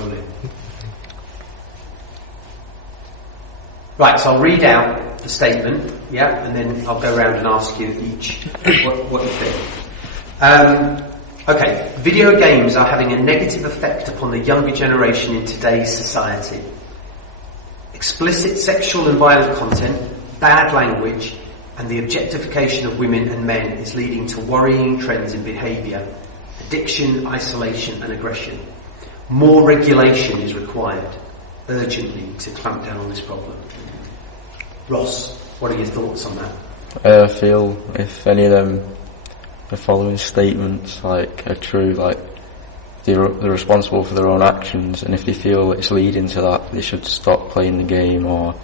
rolling. Right, so I'll read out the statement, yeah, and then I'll go around and ask you each what you think. Okay, video games are having a negative effect upon the younger generation in today's society. Explicit sexual and violent content, bad language, and the objectification of women and men is leading to worrying trends in behaviour, addiction, isolation and aggression. More regulation is required, urgently, to clamp down on this problem. Ross, what are your thoughts on that? I feel if any of them, the following statements are true, they're responsible for their own actions, and if they feel it's leading to that, they should stop playing the game, or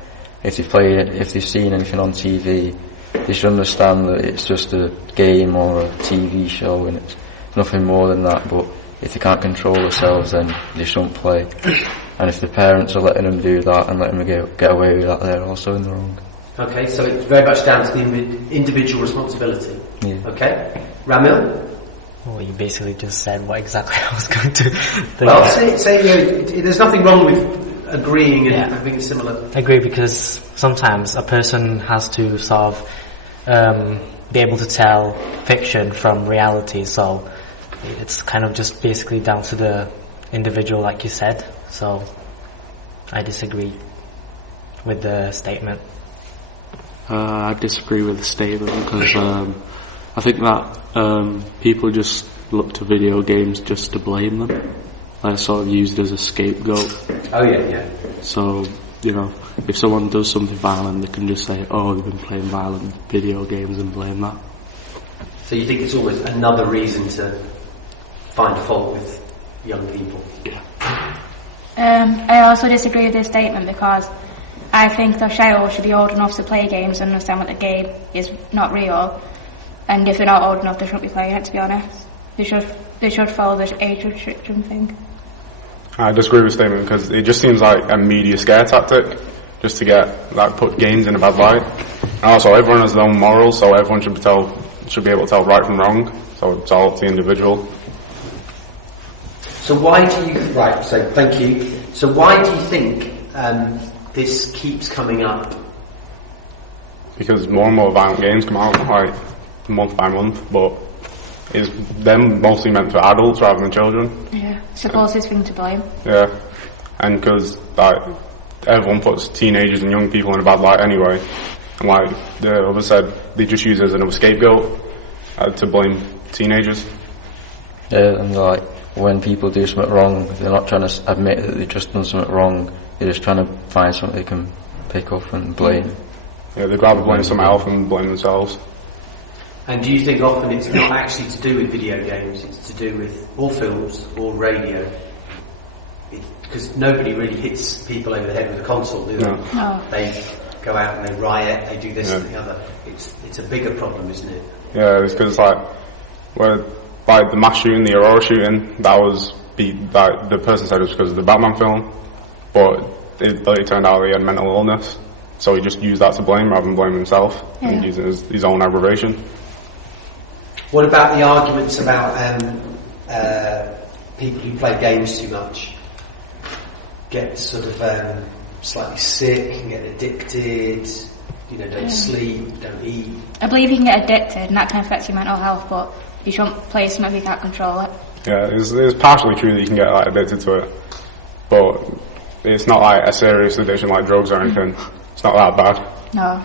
if they've seen anything on TV, they should understand that it's just a game or a TV show and it's nothing more than that. But if they can't control themselves, then they shouldn't play. And if the parents are letting them do that and letting them get away with that, they're also in the wrong. Okay, so it's very much down to the individual responsibility. Yeah. Okay, Ramil? Well, you basically just said what exactly I was going to think. Well, there's nothing wrong with agreeing and having a similar... I agree, because sometimes a person has to sort of be able to tell fiction from reality, so it's kind of just basically down to the individual, like you said. So I disagree with the statement. I disagree with the statement because I think that people just look to video games just to blame them. They're sort of used as a scapegoat. Oh yeah. So, if someone does something violent, they can just say, oh, they've been playing violent video games and blame that. So you think it's almost another reason to find fault with young people? Yeah. I also disagree with this statement because I think the child should be old enough to play games and understand that the game is not real, and if they're not old enough, they shouldn't be playing it, to be honest. They should follow the age restriction thing. I disagree with the statement because it just seems like a media scare tactic just to get put games in a bad light. And also everyone has their own morals, so everyone should be able to tell right from wrong, so it's all up to the individual. So thank you. So why do you think this keeps coming up? Because more and more violent games come out month by month, but it's them mostly meant for adults rather than children. Yeah, it's the closest thing to blame. Yeah, and because everyone puts teenagers and young people in a bad light anyway, and like the other said, they just use it as another scapegoat to blame teenagers. Yeah, and when people do something wrong, they're not trying to admit that they've just done something wrong. They're just trying to find something they can pick up and blame. Yeah, they'd rather blame someone else than blame themselves. And do you think often it's not actually to do with video games, it's to do with or films or radio? Because nobody really hits people over the head with a console, do they? No. They go out and they riot, they do this and the other. It's a bigger problem, isn't it? Yeah, it's because the mass shooting, the Aurora shooting, the person said it was because of the Batman film, but it turned out he had mental illness, so he just used that to blame rather than blame himself and use it as his own aggravation. What about the arguments about people who play games too much get sort of slightly sick and get addicted, don't sleep, don't eat? I believe you can get addicted and that can affect your mental health, but you shouldn't play something if you can't control it. Yeah, it's partially true that you can get addicted to it, but it's not like a serious addiction like drugs or anything. It's not that bad. No.